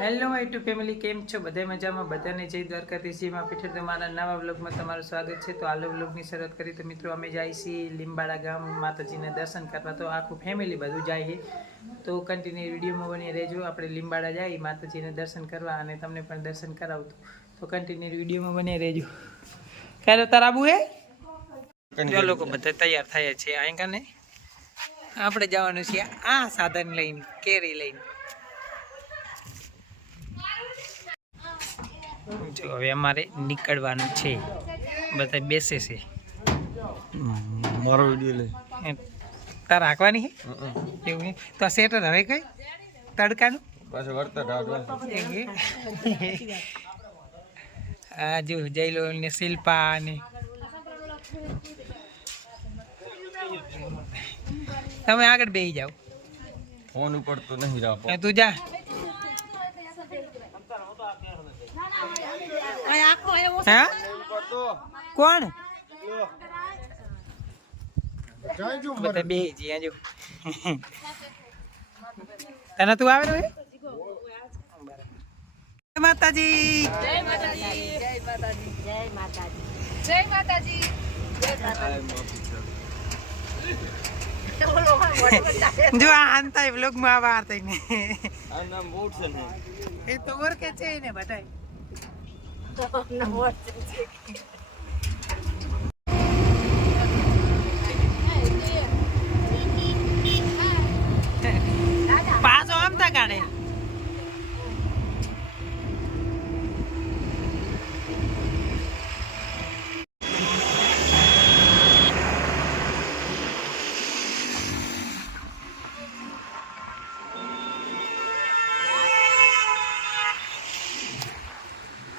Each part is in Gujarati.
હેલો માય ટુ ફેમિલી, કેમ છો? બધા મજામાં? બધાને જય દ્વારકાધીશમાં પીઠે તમારા નવા વ્લોગમાં તમારું સ્વાગત છે. તો આલો વ્લોગની શરૂઆત કરી. તો મિત્રો અમે જાય છીએ લીંબાડા ગામ માતાજીને દર્શન કરવા. તો આખું ફેમિલી બધું જાય છે. તો કન્ટિન્યુ વિડીયોમાં બની રહેજો. આપણે લીંબાડા જઈએ માતાજીને દર્શન કરવા અને તમને પણ દર્શન કરાવતું. તો કન્ટિન્યુ વિડીયોમાં બની રહેજો. ક્યારે તારાબુ હે જો લોકો બધા તૈયાર થયા છે. અહીં કને આપણે જવાનું છે આ સાધન લઈને, કેરી લઈને. જો હવે અમારે નીકળવાનું છે. બધા બેસે છે. મારો વિડિયો લે તાર રાખવાની છે એવું તો આ સેટર હવે કઈ તડકાનું પાછો વર્તા આ જો જયલો ને શિલ્પા ને તમે આગળ બેસી જાઓ. ફોન ઉપર તો નહીં રાખો. તું જા. કોણ બધા બે જો તને તું આવે જય માતાજી, જય માતાજી, જય માતાજી, જય માતાજી, જય માતાજી, જય માતાજી. જો આ અંતાઈ વ્લોગ માં આ વાર થઈને આ નામ બોટ છે ને એ તો ઓળખે છે ને બધાય. પાછો આમતા કાઢે.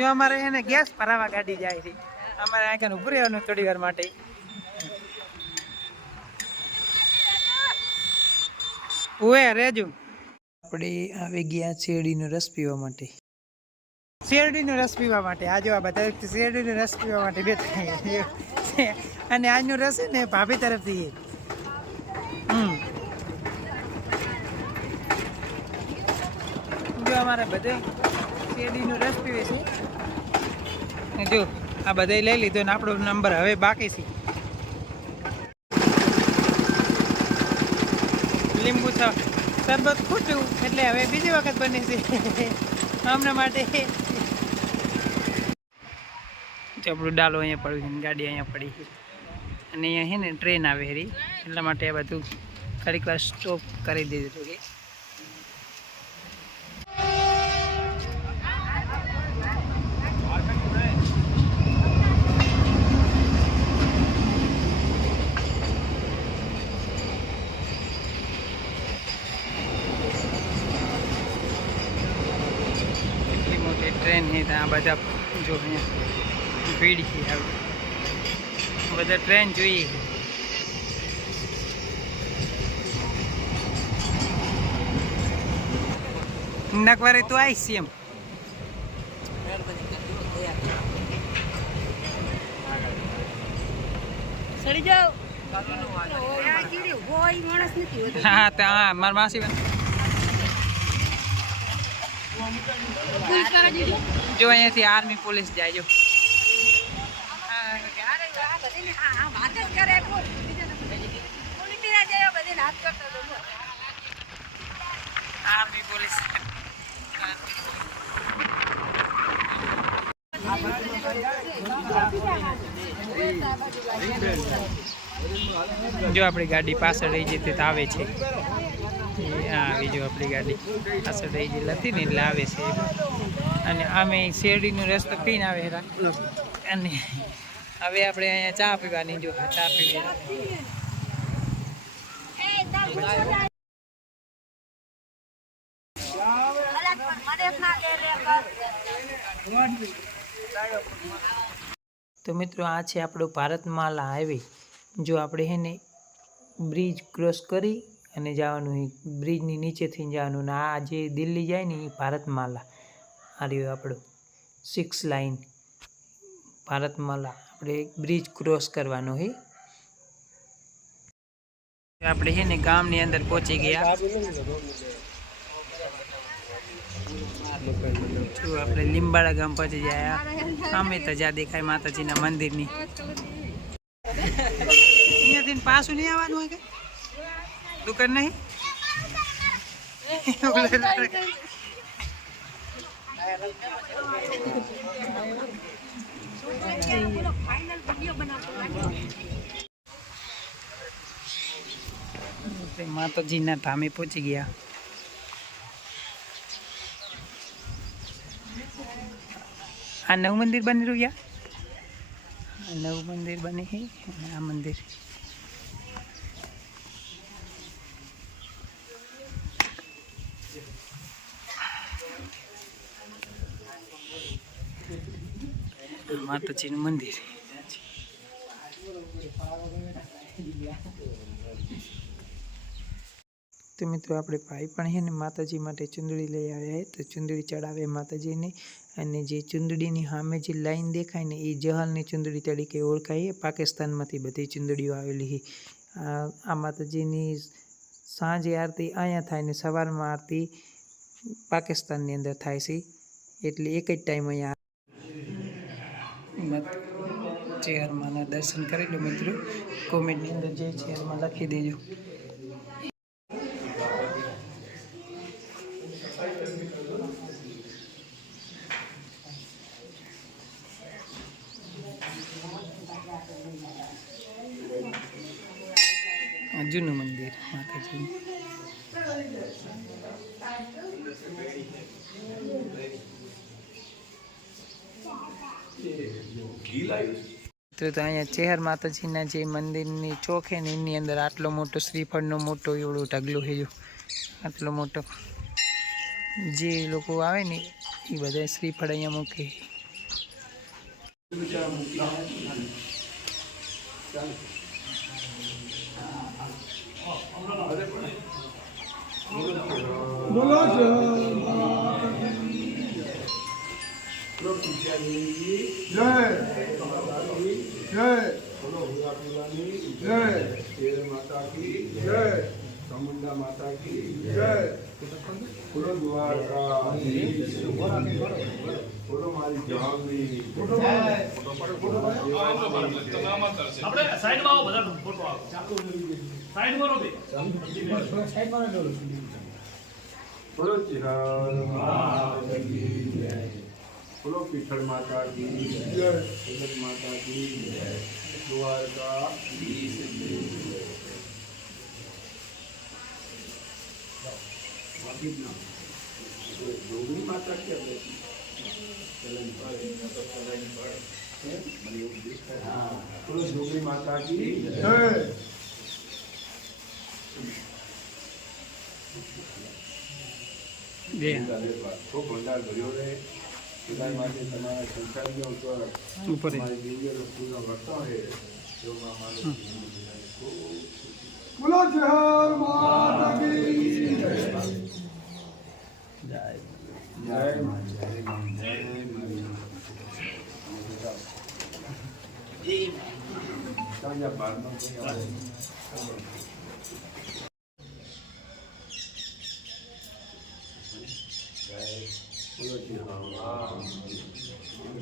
જો અમારે એને ગેસ ભરાવા ગાડી જાય છે. અમારે આગળ ઉભું રહેવાનું થોડી વાર માટે. ઓએ રેજો આપણે આવી ગયા શેરડીનો રસ પીવા માટે. શેરડીનો રસ પીવા માટે આ જો આ બધા શેરડીનો રસ પીવા માટે બેઠા. અને આજનો રસ છે ને ભાભી તરફથી. જો અમારે બધે શેરડીનો રસ પીવે છે. જો આ બધા લઈ લીધો ને આપણો નંબર હવે બાકી છે. લીંબુ શરબત ખૂટ્યું એટલે હવે બીજી વખત બને છે હમણાં માટે. આપણું ડાલો અહીંયા પડ્યું છે, ગાડી અહીંયા પડી છે અને અહીંયા છે ને ટ્રેન આવે હેરી એટલા માટે આ બધું ઘડીક વાર સ્ટોપ કરી દીધું કે ટ્રેન છે. ત્યાં બધા જો અહીંયા ભીડ છે. બધા ટ્રેન જોઈએ. નકવારે તું આવીશ એમ. સડી જાઓ. હા હા મારા માસી જો અહીંયાથી આર્મી પોલીસ જાય. જો આર્મી પોલીસ. જો આપણી ગાડી પાછળ રહી જતી તો આવે છે. આવી જો આપણી ગાડી પાછળ રહી ગયેલી હતી ને એટલે આવે છે. અને અમે શેરડીનો રસ્તો પીને આવે. અને હવે આપણે અહીંયા ચા પીવાની. જો ચા પીવી. તો મિત્રો આ છે આપણો ભારતમાલા હાઈવે. જો આપણે છે ને બ્રિજ ક્રોસ કરી અને જવાનું બ્રિજની નીચેથી જવાનું. ને આ જે દિલ્હી જાય ને એ ભારતમાલા. આ રહ્યું આપણું 6 લાઈન ભારતમાલા. આપણે બ્રિજ ક્રોસ કરવાનો છે. આપણે છે ને ગામની અંદર પહોંચી ગયા. જો આપણે લીંબાડા ગામ પહોંચી ગયા. અમે તો જ્યાં દેખાય માતાજીના મંદિરની. અહીંયાથી પાછું નહીં આવવાનું હોય કે દુકાન નહીં. માતાજીના ધામે પહોંચી ગયા. આ નવું મંદિર બની રહ્યું યા. નવું મંદિર બને છે અને આ મંદિર માતાજીનું મંદિર. તો મિત્રો આપણે ભાઈ પણ છે ને માતાજી માટે ચુંદડી લઈ આવ્યા છે. તો ચુંદડી ચડાવે માતાજીને. અને જે ચુંદડીની સામે જે લાઈન દેખાય ને એ જહાલની ચુંદડી તરીકે ઓળખાય. પાકિસ્તાનમાંથી બધી ચુંદડીઓ આવેલી છે. આ માતાજીની સાંજે આરતી અહીંયા થાય ને સવારમાં આરતી પાકિસ્તાનની અંદર થાય છે. એટલે એક જ ટાઈમ અહીંયા ચેરમાં દર્શન કરી લો મિત્રો. કોમેન્ટની અંદર જે ચેરમાં લખી દેજો. જૂનું મંદિર માતાજીનું. તો અહીંયા ચેહર માતાજીના જે મંદિરની ચોક છે ને એની અંદર આટલો મોટો શ્રીફળનો મોટો એવડો ઢગલો છે. જો આટલો મોટો જે લોકો આવે ને એ બધા શ્રીફળ અહીંયા મૂકે. બોલો જય જય જય માતા કી જય ચામુંડા માતા કી જય બોલો દ્વારકા બોલો મારી જહાંગીર આપણે સાઈડમાં આવો બધા ફોટો આવો સાઈડમાં રહો બે સાઈડમાં રહો બોલો ચિહાર માતા કી જય બોલો પીઠળ માતા કી જય જગત માતા કી જય દ્વારકા જોગણી માતા કે બોલો જોગણી માતા કી જય ખૂબ ભંડાર ભર્યો રહે. ખુદા માટે તમારા સંસારીઓ ઉપર તમારી દિવ્ય પૂર્ણ કરતા હોય એવું મારું બોલો જય માતા કી જય જય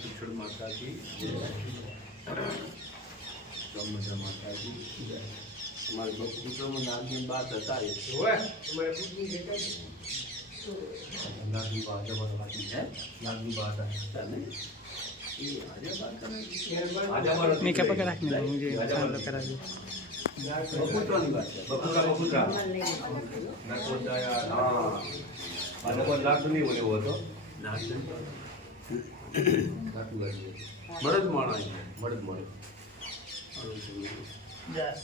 પીઠળ માતાજી ચામુંડા માતાજી અમારે પુત્રોમાં નાગની બાત હતા નાગની બાત નાગની બાત હતા ને મેં क्या पकड़ रखने मुझे चालू करा दो. બપુત્રાની વાત છે. બપુત્રા અને કોઈ લાખ નહીં હોય એવો હતો. મળદ માણા મળદ મળે દેખ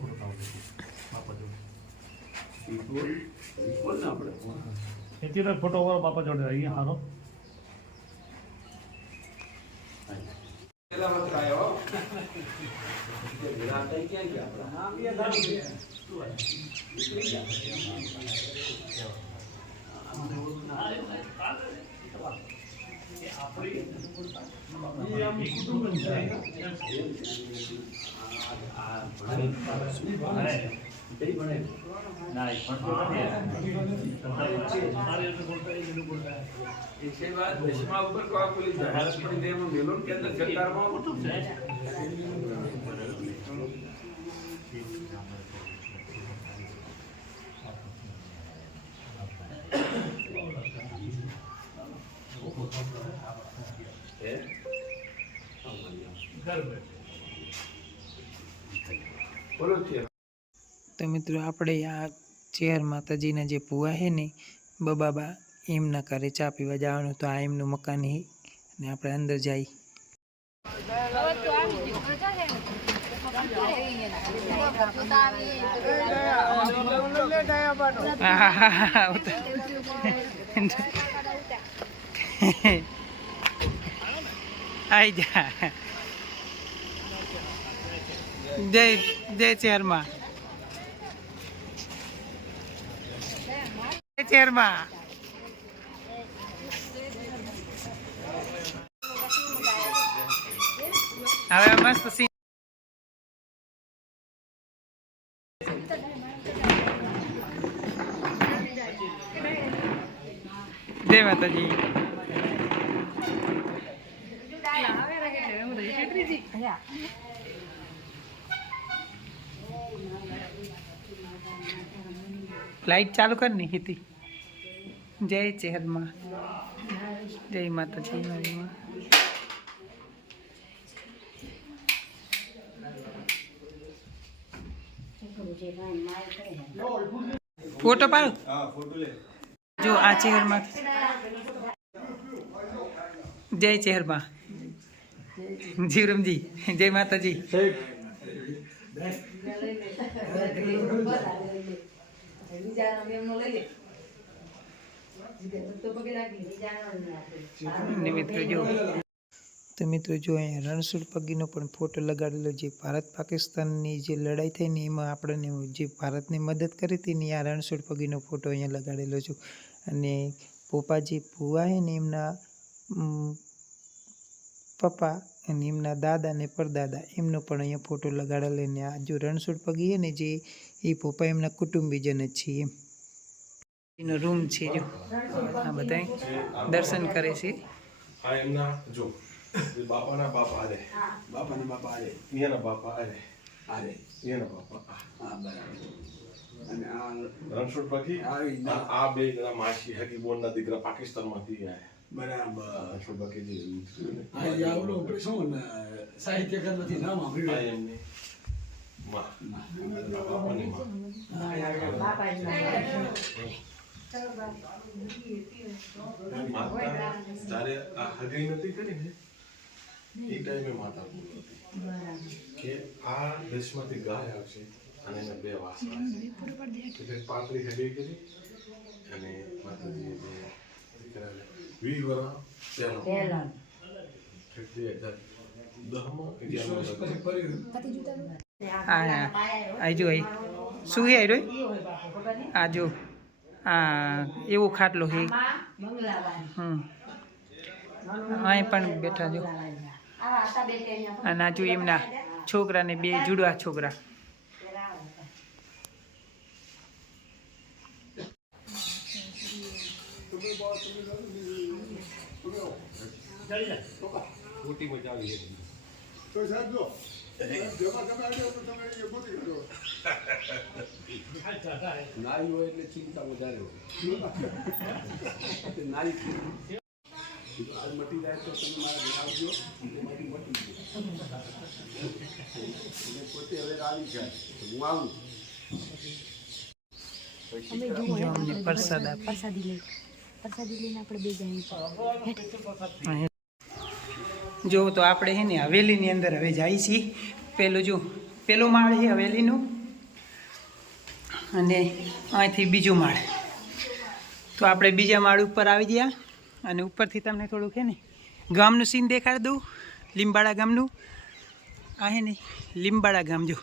ફોટો પાડો બાપા જોડે બોલ ને આપણે ખેતી ફોટો વાળો બાપા જોડે અહીંયા હારો તો મિત્રો આપણે આ ચેર માતાજીના જે ભુવા છે ને બબાબા એમના ઘરે ચા પીવા જવાનું, તો આ એમનું મકાન છે ને આપણે અંદર જઈ. આઈ જા જય જય ચેરમાં ચેરમાં હવે મસ્ત સી જય માતાજી. લાઈટ ચાલુ કર ની હિતી. જય ચેરમાં જય માતાજી. મારી માં ફોટો પાડો. જો આ ચેરમાં જય ચેરમાં જીવરમજી જય માતાજી. તો મિત્રો જો અહીંયા રણછોડ પગીનો પણ ફોટો લગાડેલો, જે ભારત પાકિસ્તાનની જે લડાઈ થઈ ને એમાં આપણને જે ભારતની મદદ કરી હતી ને આ રણછોડ પગીનો ફોટો અહીંયા લગાડેલો છે. અને પોપાજી ભુવા છે ને એમના પપ્પા અને એમના દાદા ને પરદાદા એમનો પણ અહીંયા ફોટો લગાડેલો. ને આ જો રણછોડ પગી છે ને જે એ પપ્પા એમના કુટુંબીજન જ છે એમ. એનો રૂમ છે જો આ બધા દર્શન કરે છે. આ એમના જો બાપાના બાપા આરે, બાપાના બાપા આરે, એના બાપા આરે, આરે એના બાપા આ બરાબર. અને આ રણછોડ પગી આ બે જણા માસી હકી બોનના દીકરા પાકિસ્તાનમાંથી આવ્યા. બરાબર. રણછોડ પગી આ યાવલો શું સાહિત્યકારમાંથી નામ સાંભળ્યું આ એમને માં બાપાની માં જ્યારે આ હગી નથી કરી ને એ ટાઈમે માતા બોલી હતી કે આ દેશમાંથી ગાય આવશે અને એને બે વાસણા છે. એટલે પાતળી હગી કરી અને માતાજીએ બે દીકરા 20 વર્ષ પહેલા 2010 આ જો શું હે રો આ જો આ એવો ખાટલો છે. અહીં પણ બેઠા જો. અને આ જો એમના છોકરાને બે જુડવા છોકરા. મોટી મજા આવી તો સાહેબ જો જમા તમે આવ્યો તો તમે એ ગોતી કરો. નાઈ હોય એટલે ચિંતા વધારે હોય. નાઈ આ મટી જાય તો તમે મારા ઘરે આવજો. મારી મટી ગઈ પોતે હવે આવી જાય હું આવું. જો તો આપણે હે ને હવેલીની અંદર હવે જાય છીએ. પેલું જો પેલો માળ છે હવેલીનું અને અહીંથી બીજો માળ. તો આપણે બીજા માળ ઉપર આવી ગયા અને ઉપરથી તમને થોડુંક છે ને ગામનું સીન દેખાડી દઉં. લીંબાડા ગામનું. આ હે ને લીંબાડા ગામ જો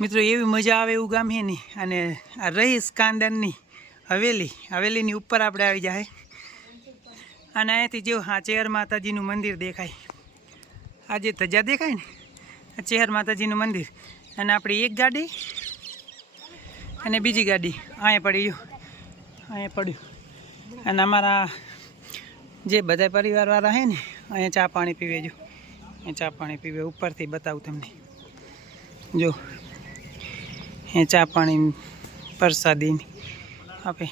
મિત્રો, એવી મજા આવે એવું ગામ છે ને. અને આ રહીશ કાંદનની હવેલીની ઉપર આપણે આવી જાય. અને અહીંયાથી જો આ ચેહર માતાજીનું મંદિર દેખાય. આ જે ધજા દેખાય ને આ ચેહર માતાજીનું મંદિર. અને આપણી એક ગાડી અને બીજી ગાડી અહીંયા પડ્યું. અને અમારા જે બધા પરિવારવાળા છે ને અહીંયા ચા પાણી પીવે. જો અહીંયા ચા પાણી પીવે. ઉપરથી બતાવું તમને. જો અહીંયા ચા પાણી પ્રસાદી આપે.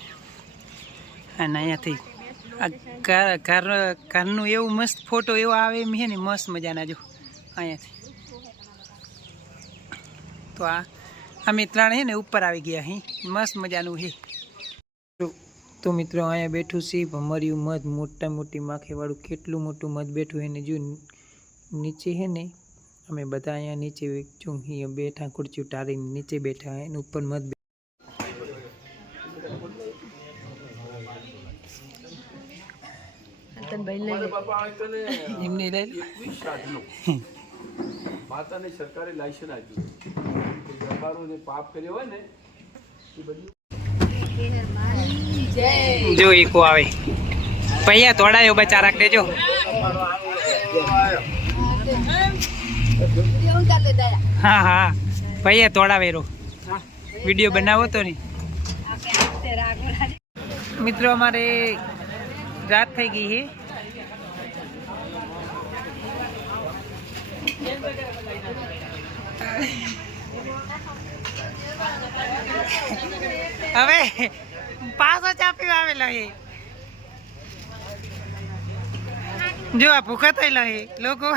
અને અહીંયાથી આ ઘરનું એવું મસ્ત ફોટો એવો આવે એમ છે ને, મસ્ત મજાના. જો અહીંયાથી તો આ અમે ત્રણ છે ને ઉપર આવી ગયા હી. મસ્ત મજાનું છે. તો મિત્રો અહીંયા બેઠું છે ભમર્યું મધ, મોટી માખીવાળું. કેટલું મોટું મધ બેઠું એને જો નીચે છે ને. અમે બધા અહીંયા નીચે જો અહીંયા બેઠા, ખુરચી ટારીને નીચે બેઠા. એને ઉપર મધ એમને માતાને સરકારે લાયસન્સ આપ્યું. દરબારો જે પાપ કર્યો હોય ને એ બધું જો ઈકો આવે. પૈયા તોડાયો બચા રાખ દેજો. હા પૈયા તોડાવેરો. વિડીયો બનાવો તો નહીં. મિત્રો અમારે રાત થઈ ગઈ છે. હવે પાછો ચા પીવા આવેલો છે. જો આ ભૂખા થયેલા છે લોકો.